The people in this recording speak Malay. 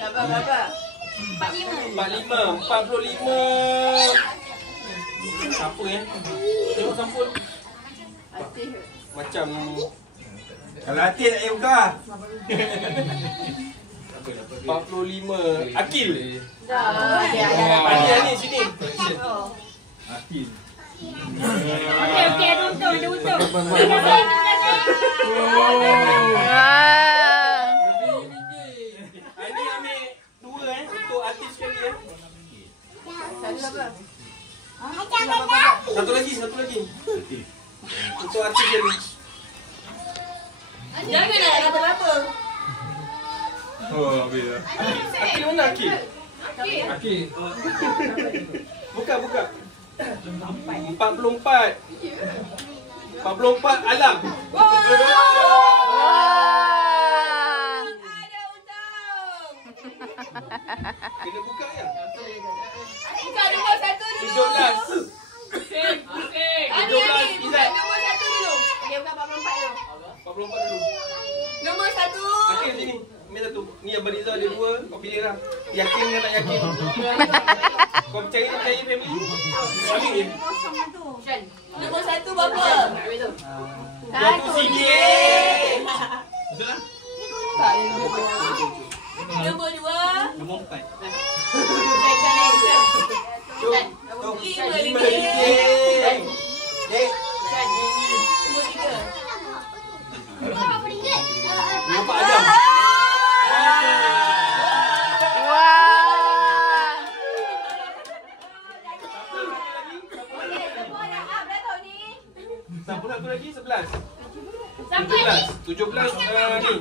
Berapa? 45. Siapa ya? Tengok sampul. Macam Kalau hati tak payah buka. 45. Akil. Ada Ni sini. Akil. Okey, ada untung, ada untung. Ini ambil 2 untuk artis sekali Satu lagi. Untuk artis sekali. Jangan nak kata berapa. Oh, habis dah. Akil mana Akil? Akil. Buka. 44 alam. Ada untung. Kena buka ya. Buka nombor 1 dulu. 17. Ani, buka nombor 1 dulu. Okey, buka 44 dulu. 44 dulu. Nombor 1. Akil sini. Ambil satu. Ni Abang Rizal ada 2. Kau pilih lah. Yakin dengan tak yakin? Kau percaya family? Ambil je. Nombor 1 berapa? 1 sikit. Nombor 2. Nombor 4. RM5. Dek. Nombor 3. Nampak Adam? Satu lagi 11. 17 ni.